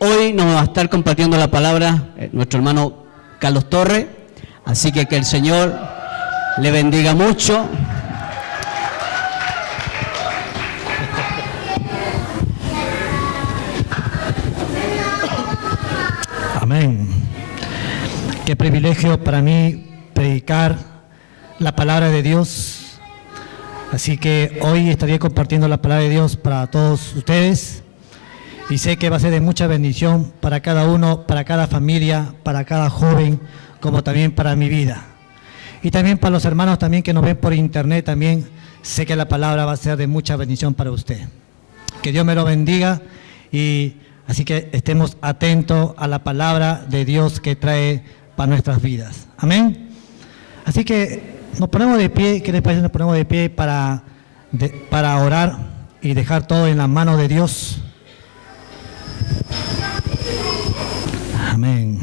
hoy nos va a estar compartiendo la palabra nuestro hermano Carlos Torres, así que el Señor le bendiga mucho. Amén. Qué privilegio para mí predicar la palabra de Dios. Así que hoy estaré compartiendo la palabra de Dios para todos ustedes. Y sé que va a ser de mucha bendición para cada uno, para cada familia, para cada joven, como también para mi vida. Y también para los hermanos también que nos ven por internet, también sé que la palabra va a ser de mucha bendición para usted. Que Dios me lo bendiga y así que estemos atentos a la palabra de Dios que trae para nuestras vidas. Amén. Así que nos ponemos de pie, ¿qué les parece? Nos ponemos de pie para orar y dejar todo en las manos de Dios. Amén.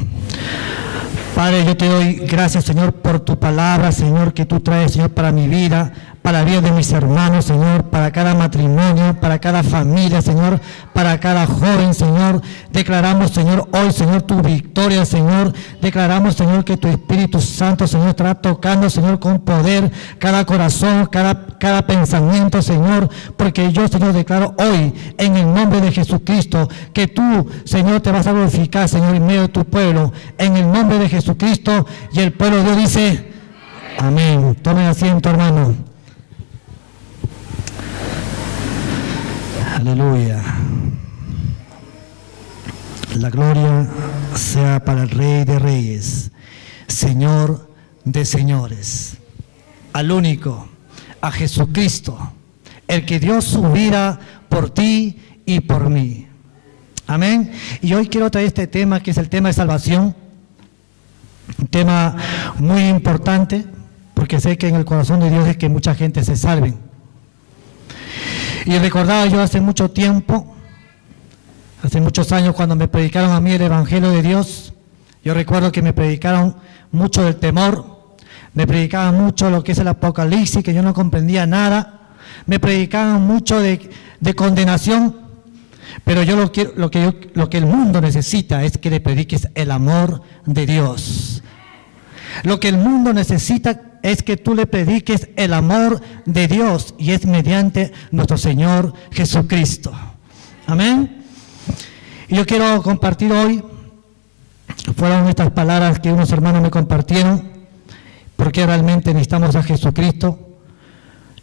Padre, yo te doy gracias, Señor, por tu palabra, Señor, que tú traes, Señor, para mi vida, para la vida de mis hermanos, Señor, para cada matrimonio, para cada familia, Señor, para cada joven, Señor. Declaramos, Señor, hoy, Señor, tu victoria, Señor. Declaramos, Señor, que tu Espíritu Santo, Señor, estará tocando, Señor, con poder cada corazón, cada pensamiento, Señor, porque yo, Señor, declaro hoy, en el nombre de Jesucristo, que tú, Señor, te vas a glorificar, Señor, en medio de tu pueblo, en el nombre de Jesucristo. Y el pueblo de Dios dice, amén. Tomen asiento, hermano. Aleluya. La gloria sea para el Rey de Reyes, Señor de señores, al único, a Jesucristo, el que dio su vida por ti y por mí. Amén. Y hoy quiero traer este tema, que es el tema de salvación, un tema muy importante, porque sé que en el corazón de Dios es que mucha gente se salve. Y recordaba yo hace mucho tiempo, hace muchos años, cuando me predicaron a mí el Evangelio de Dios, yo recuerdo que me predicaron mucho del temor, me predicaban mucho lo que es el Apocalipsis, que yo no comprendía nada, me predicaban mucho de condenación, pero yo lo que el mundo necesita es que le prediques el amor de Dios. Lo que el mundo necesita es que tú le prediques el amor de Dios, y es mediante nuestro Señor Jesucristo. Amén. Y yo quiero compartir hoy, fueron estas palabras que unos hermanos me compartieron, porque realmente necesitamos a Jesucristo,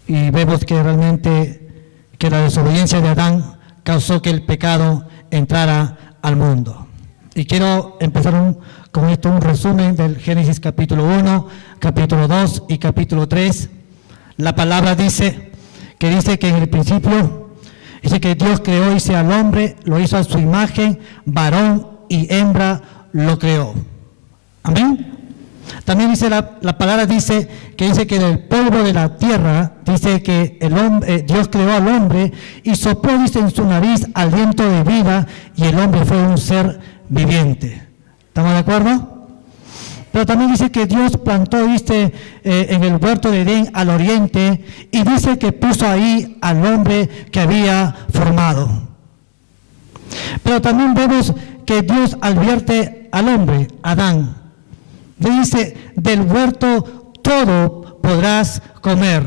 y vemos que realmente que la desobediencia de Adán causó que el pecado entrara al mundo. Y quiero empezar con esto, un resumen del Génesis capítulo 1, capítulo 2 y capítulo 3. La palabra dice que en el principio, dice que Dios creó, dice, al hombre, lo hizo a su imagen, varón y hembra lo creó. Amén. También dice la palabra, dice que del polvo de la tierra, dice que Dios creó al hombre y sopló, dice, en su nariz aliento de vida, y el hombre fue un ser viviente. ¿Estamos de acuerdo? Pero también dice que Dios plantó, dice, en el huerto de Edén al oriente, y dice que puso ahí al hombre que había formado. Pero también vemos que Dios advierte al hombre, Adán. Le dice, del huerto todo podrás comer,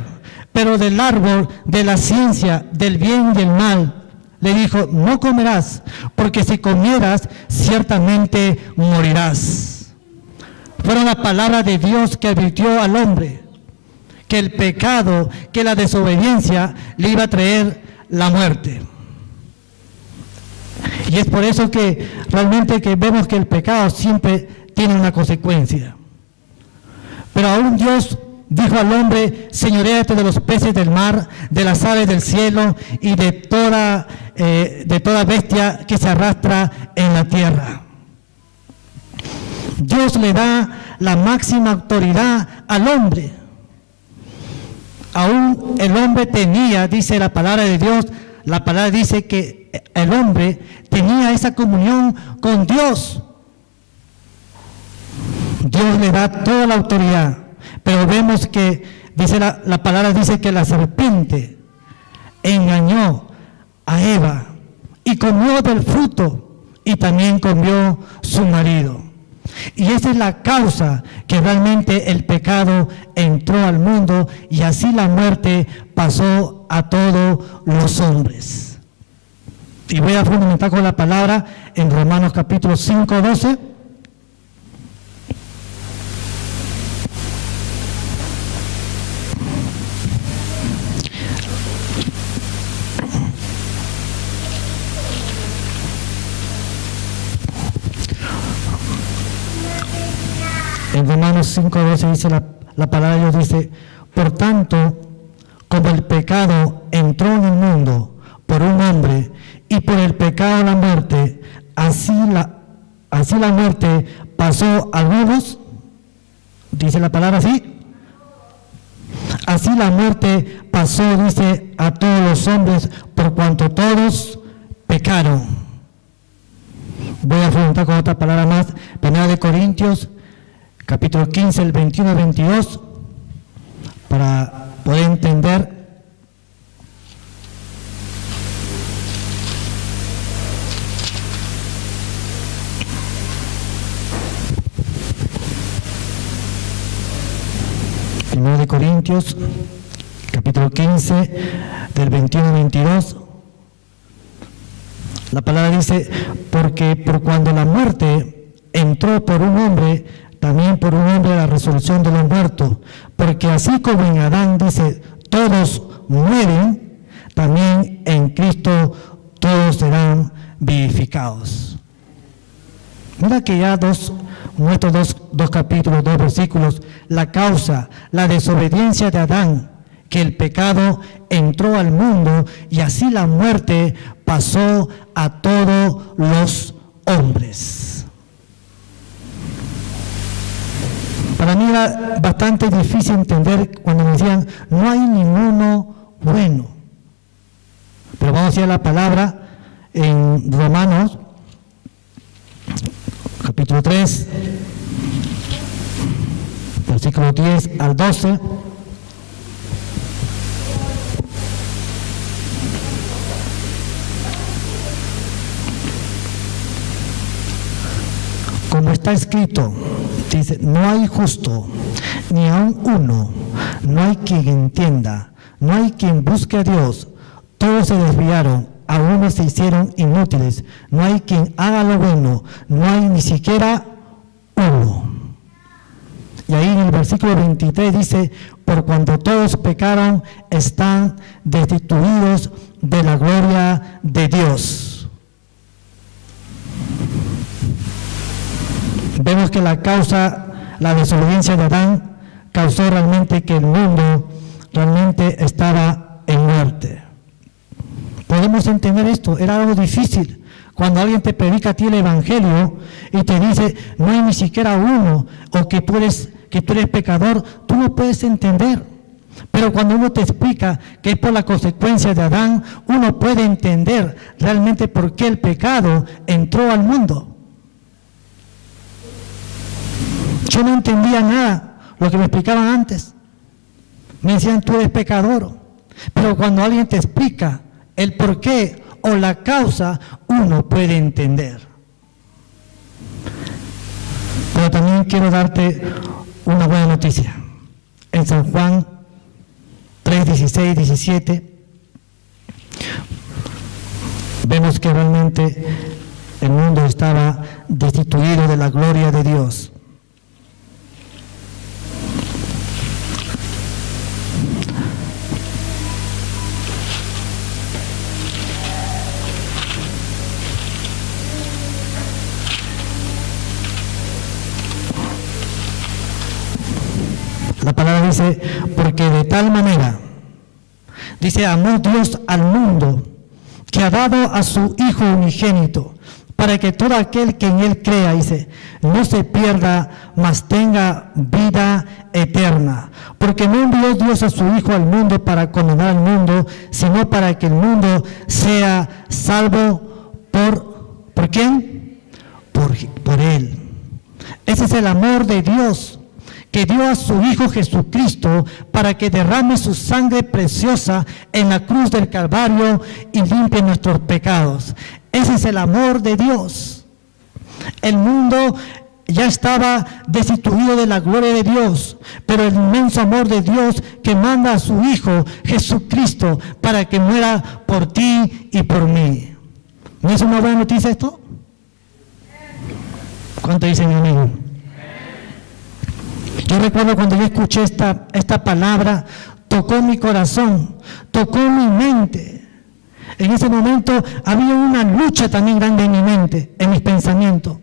pero del árbol de la ciencia del bien y el mal, le dijo, no comerás, porque si comieras, ciertamente morirás. Fueron las palabras de Dios que advirtió al hombre que el pecado, que la desobediencia le iba a traer la muerte. Y es por eso que realmente que vemos que el pecado siempre tiene una consecuencia. Pero aún Dios dijo al hombre, señoréate de los peces del mar, de las aves del cielo y de toda bestia que se arrastra en la tierra. Dios le da la máxima autoridad al hombre. Aún el hombre tenía, dice la palabra de Dios, la palabra dice que el hombre tenía esa comunión con Dios. Dios le da toda la autoridad, pero vemos que dice la palabra dice que la serpiente engañó a Eva y comió del fruto y también comió su marido. Y esa es la causa que realmente el pecado entró al mundo y así la muerte pasó a todos los hombres. Y voy a fundamentar con la palabra en Romanos capítulo 5, 12. En Romanos 5:12 dice la palabra de Dios, dice: por tanto, como el pecado entró en el mundo por un hombre, y por el pecado la muerte, así la muerte pasó a algunos, dice la palabra así. Así la muerte pasó, dice, a todos los hombres, por cuanto todos pecaron. Voy a preguntar con otra palabra más, 1 Corintios capítulo 15, el 21 al 22, para poder entender. Primero de Corintios, capítulo 15, del 21 al 22. La palabra dice: porque por cuando la muerte entró por un hombre, también por un hombre la resurrección de los muertos, porque así como en Adán, dice, todos mueren, también en Cristo todos serán vivificados. Mira que ya nuestros dos capítulos, 2 versículos, la causa, la desobediencia de Adán, que el pecado entró al mundo y así la muerte pasó a todos los hombres. Para mí era bastante difícil entender cuando me decían, no hay ninguno bueno. Pero vamos a ir a la palabra en Romanos, capítulo 3, versículo 10 al 12. Como está escrito, dice, no hay justo, ni aun uno, no hay quien entienda, no hay quien busque a Dios, todos se desviaron, a unos se hicieron inútiles, no hay quien haga lo bueno, no hay ni siquiera uno. Y ahí en el versículo 23 dice, por cuanto todos pecaron, están destituidos de la gloria de Dios. Vemos que la desobediencia de Adán, causó realmente que el mundo realmente estaba en muerte. Podemos entender esto, era algo difícil. Cuando alguien te predica a ti el Evangelio y te dice, no hay ni siquiera uno, o que tú eres pecador, tú no puedes entender. Pero cuando uno te explica que es por la consecuencia de Adán, uno puede entender realmente por qué el pecado entró al mundo. Yo no entendía nada lo que me explicaban antes. Me decían, tú eres pecador. Pero cuando alguien te explica el porqué o la causa, uno puede entender. Pero también quiero darte una buena noticia. En San Juan 3, 16, 17, vemos que realmente el mundo estaba destituido de la gloria de Dios. La palabra dice, porque de tal manera, dice, amó Dios al mundo, que ha dado a su Hijo unigénito, para que todo aquel que en Él crea, dice, no se pierda, mas tenga vida eterna. Porque no envió Dios a su Hijo al mundo para condenar al mundo, sino para que el mundo sea salvo ¿por quién? Por Él. Ese es el amor de Dios, que dio a su Hijo Jesucristo para que derrame su sangre preciosa en la cruz del Calvario y limpie nuestros pecados. Ese es el amor de Dios. El mundo ya estaba destituido de la gloria de Dios, pero el inmenso amor de Dios que manda a su Hijo Jesucristo para que muera por ti y por mí. ¿No es una buena noticia esto? ¿Cuánto dicen amén? Yo recuerdo cuando yo escuché esta palabra, tocó mi corazón, tocó mi mente. En ese momento había una lucha también grande en mi mente, en mis pensamientos.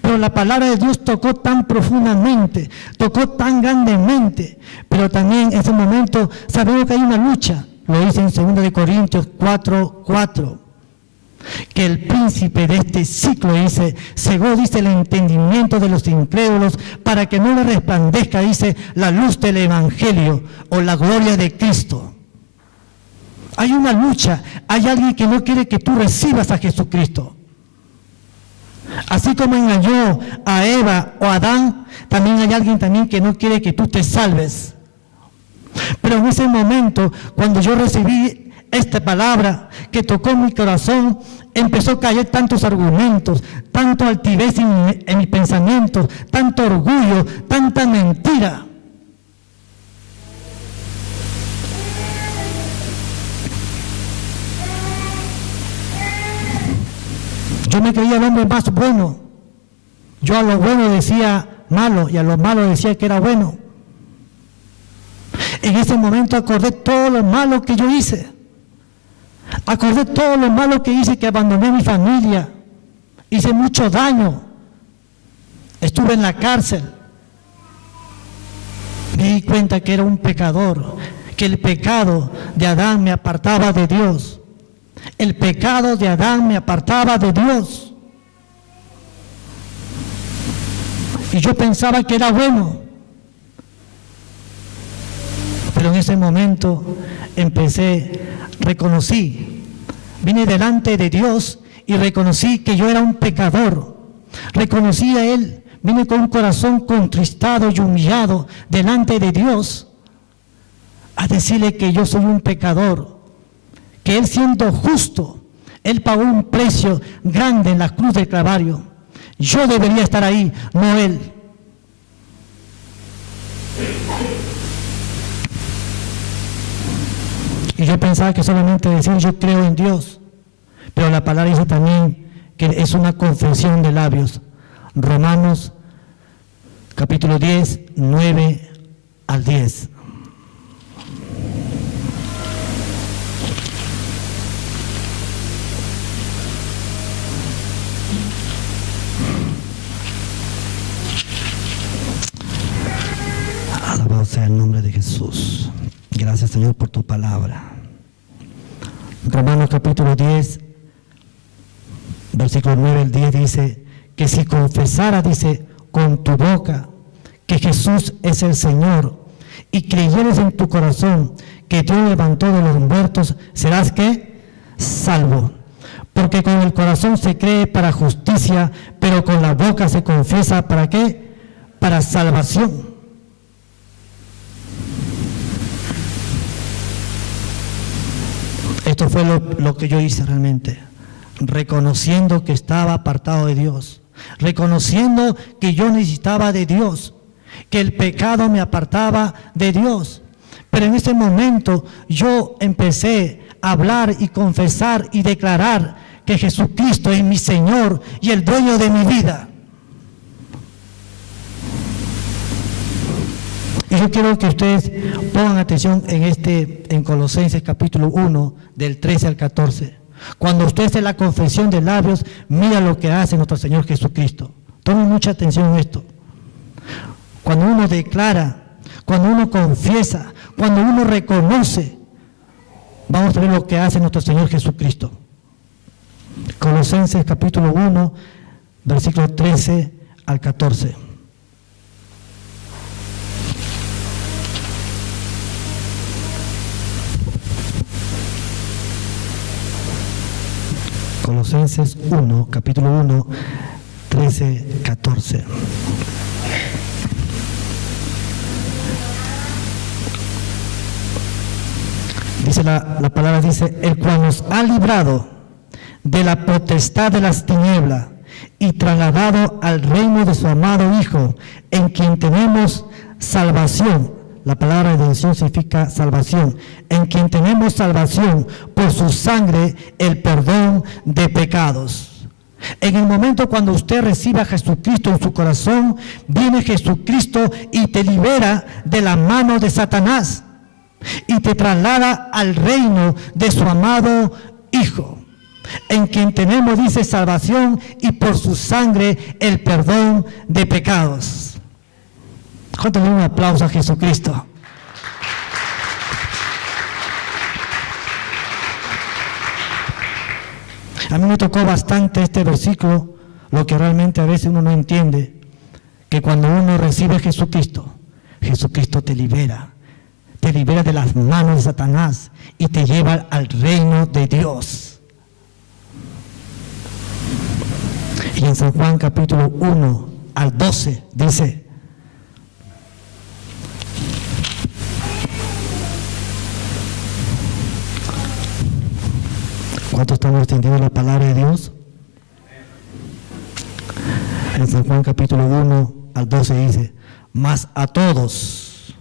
Pero la palabra de Dios tocó tan profundamente, tocó tan grandemente. Pero también en ese momento sabemos que hay una lucha. Lo dice en 2 Corintios 4:4. Que el príncipe de este ciclo, dice, cegó, dice, el entendimiento de los incrédulos para que no le resplandezca, dice, la luz del evangelio o la gloria de Cristo. Hay una lucha, hay alguien que no quiere que tú recibas a Jesucristo. Así como engañó a Eva o a Adán, también hay alguien también que no quiere que tú te salves. Pero en ese momento, cuando yo recibí esta palabra que tocó mi corazón, empezó a caer tantos argumentos, tanto altivez en mis pensamientos, tanto orgullo, tanta mentira. Yo me creía el hombre más bueno. Yo a lo bueno decía malo y a lo malo decía que era bueno. En ese momento acordé todo lo malo que yo hice. Acordé todo lo malo que hice, que abandoné mi familia. Hice mucho daño. Estuve en la cárcel. Me di cuenta que era un pecador, que el pecado de Adán me apartaba de Dios. El pecado de Adán me apartaba de Dios. Y yo pensaba que era bueno. Pero en ese momento reconocí, vine delante de Dios y reconocí que yo era un pecador. Reconocí a Él, vine con un corazón contristado y humillado delante de Dios a decirle que yo soy un pecador. Que Él, siendo justo, Él pagó un precio grande en la cruz del Calvario. Yo debería estar ahí, no Él. Y yo pensaba que solamente decir yo creo en Dios, pero la palabra dice también que es una confesión de labios. Romanos capítulo 10, 9 al 10. Alabado sea el nombre de Jesús. Gracias, Señor, por tu palabra. Romanos capítulo 10, versículo 9 al 10 dice que si confesara, dice, con tu boca que Jesús es el Señor y creyeres en tu corazón que Dios levantó de los muertos, serás ¿qué? Salvo. Porque con el corazón se cree para justicia, pero con la boca se confiesa ¿para qué? Para salvación. Esto fue lo que yo hice realmente, reconociendo que estaba apartado de Dios, reconociendo que yo necesitaba de Dios, que el pecado me apartaba de Dios. Pero en ese momento yo empecé a hablar y confesar y declarar que Jesucristo es mi Señor y el dueño de mi vida. Y yo quiero que ustedes pongan atención en Colosenses capítulo 1, del 13 al 14. Cuando usted hace la confesión de labios, mira lo que hace nuestro Señor Jesucristo. Tomen mucha atención en esto. Cuando uno declara, cuando uno confiesa, cuando uno reconoce, vamos a ver lo que hace nuestro Señor Jesucristo. Colosenses capítulo 1, versículo 13 al 14. Colosenses 1, capítulo 1, 13, 14. Dice la palabra, dice, el cual nos ha librado de la potestad de las tinieblas y trasladado al reino de su amado Hijo, en quien tenemos salvación. La palabra redención significa salvación. En quien tenemos salvación por su sangre, el perdón de pecados. En el momento cuando usted recibe a Jesucristo en su corazón, viene Jesucristo y te libera de la mano de Satanás y te traslada al reino de su amado Hijo, en quien tenemos, dice, salvación y por su sangre el perdón de pecados. Cuéntale un aplauso a Jesucristo. A mí me tocó bastante este versículo, lo que realmente a veces uno no entiende, que cuando uno recibe a Jesucristo, Jesucristo te libera de las manos de Satanás y te lleva al reino de Dios. Y en San Juan capítulo 1 al 12 dice: ¿cuántos estamos entendiendo la palabra de Dios? En San Juan capítulo 1 al 12 dice: mas a todos,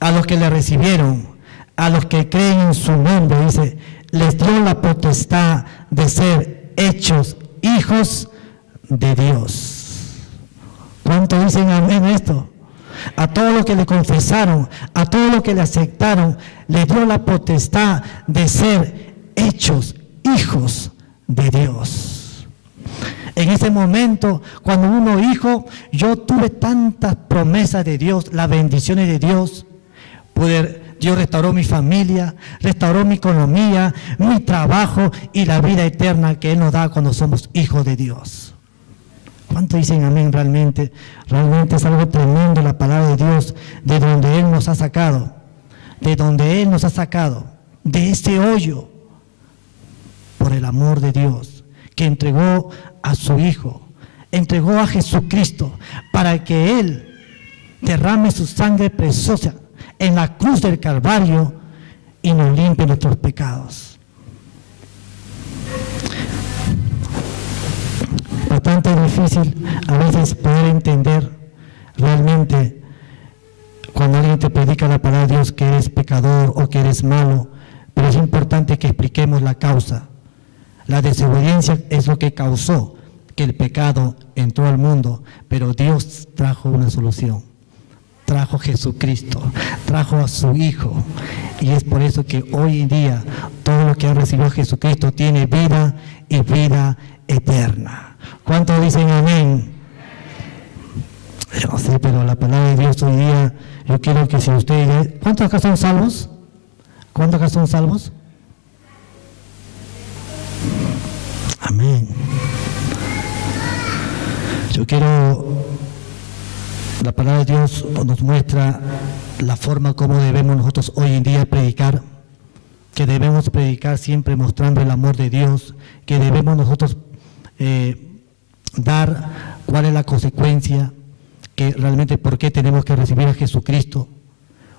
a los que le recibieron, a los que creen en su nombre, dice, les dio la potestad de ser hechos hijos de Dios. ¿Cuántos dicen amén a esto? A todos los que le confesaron, a todos los que le aceptaron, les dio la potestad de ser hechos hijos de Dios. En ese momento, cuando uno hijo, yo tuve tantas promesas de Dios, las bendiciones de Dios. Dios restauró mi familia, restauró mi economía, mi trabajo y la vida eterna que Él nos da cuando somos hijos de Dios. ¿Cuántos dicen amén realmente? Realmente es algo tremendo la palabra de Dios, de donde Él nos ha sacado, de este hoyo, por el amor de Dios, que entregó a su Hijo, entregó a Jesucristo, para que Él derrame su sangre preciosa en la cruz del Calvario y nos limpie nuestros pecados. Bastante difícil a veces poder entender realmente cuando alguien te predica la palabra de Dios que eres pecador o que eres malo, pero es importante que expliquemos la causa. La desobediencia es lo que causó que el pecado entró al mundo, pero Dios trajo una solución. Trajo a Jesucristo, trajo a su Hijo, y es por eso que hoy en día todo lo que ha recibido a Jesucristo tiene vida y vida eterna. ¿Cuántos dicen amén? Yo no sé, pero la palabra de Dios hoy día, yo quiero que si ustedes, ¿cuántos acá son salvos? ¿Cuántos acá son salvos? Amén. Yo quiero, la palabra de Dios nos muestra la forma como debemos nosotros hoy en día predicar, que debemos predicar siempre mostrando el amor de Dios, que debemos nosotros dar cuál es la consecuencia, que realmente por qué tenemos que recibir a Jesucristo.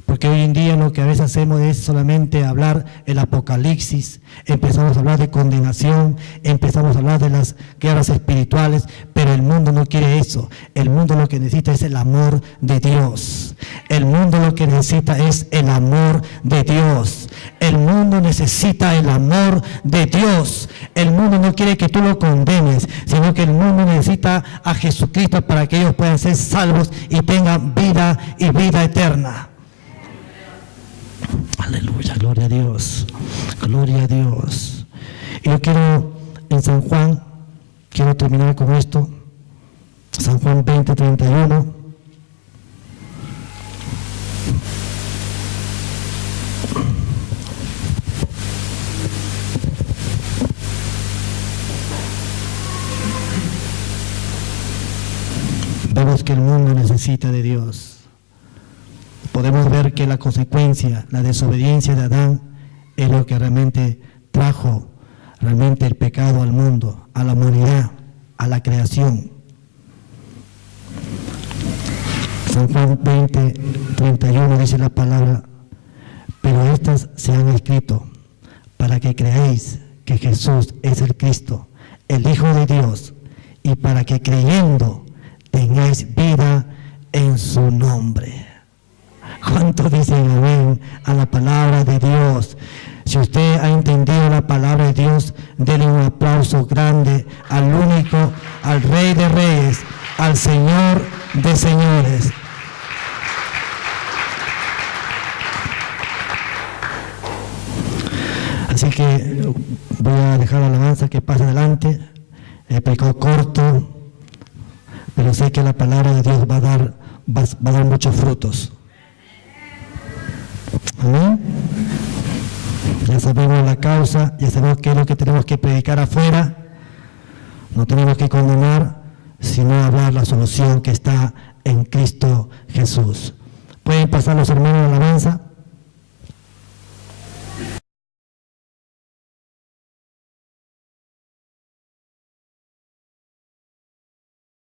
Porque hoy en día lo que a veces hacemos es solamente hablar el Apocalipsis, empezamos a hablar de condenación, empezamos a hablar de las guerras espirituales, pero el mundo no quiere eso. El mundo lo que necesita es el amor de Dios. El mundo lo que necesita es el amor de Dios. El mundo necesita el amor de Dios. El mundo no quiere que tú lo condenes, sino que el mundo necesita a Jesucristo para que ellos puedan ser salvos y tengan vida y vida eterna. Aleluya, gloria a Dios, gloria a Dios. Y yo quiero en San Juan, quiero terminar con esto, San Juan 20:31. Vemos que el mundo necesita de Dios. Podemos ver que la consecuencia, la desobediencia de Adán, es lo que realmente trajo realmente el pecado al mundo, a la humanidad, a la creación. San Juan 20:31 dice la palabra: pero estas se han escrito para que creáis que Jesús es el Cristo, el Hijo de Dios, y para que creyendo tengáis vida en su nombre. ¿Cuántos dicen amén a la palabra de Dios? Si usted ha entendido la palabra de Dios, denle un aplauso grande al único, al Rey de Reyes, al Señor de Señores. Así que voy a dejar la alabanza que pase adelante. He predicado corto, pero sé que la palabra de Dios va a dar muchos frutos. Amén. Ya sabemos la causa, ya sabemos qué es lo que tenemos que predicar afuera. No tenemos que condenar, sino hablar la solución que está en Cristo Jesús. ¿Pueden pasar los hermanos de alabanza?